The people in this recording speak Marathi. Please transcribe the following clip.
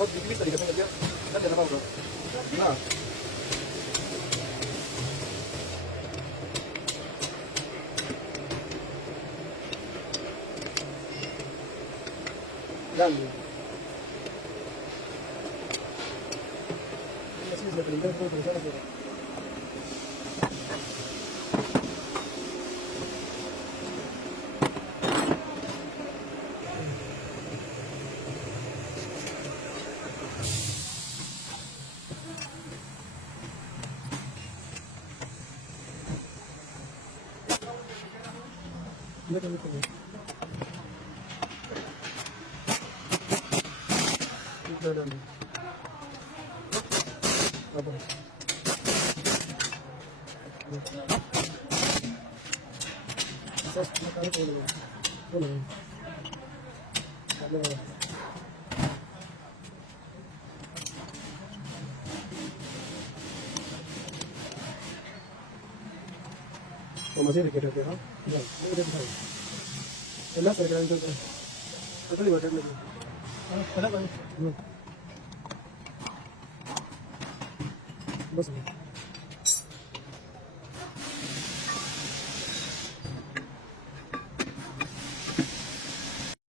बहुत बिजली तरीके से करके कर देना पाऊंगा ना जान दो ऐसे से तरीके से पैसा लगेगा ये तो नहीं है अब सस मकान बोलो हेलो तो मजे लेके रहते हैं ये दिखाओ ಎಲ್ಲ ಸರ್ಕಾರ ಅಂತ ತಗೊಳ್ಳಿ ಹೊರಟು ಅಲ್ಲ ಬನ್ನಿ ಬಸ್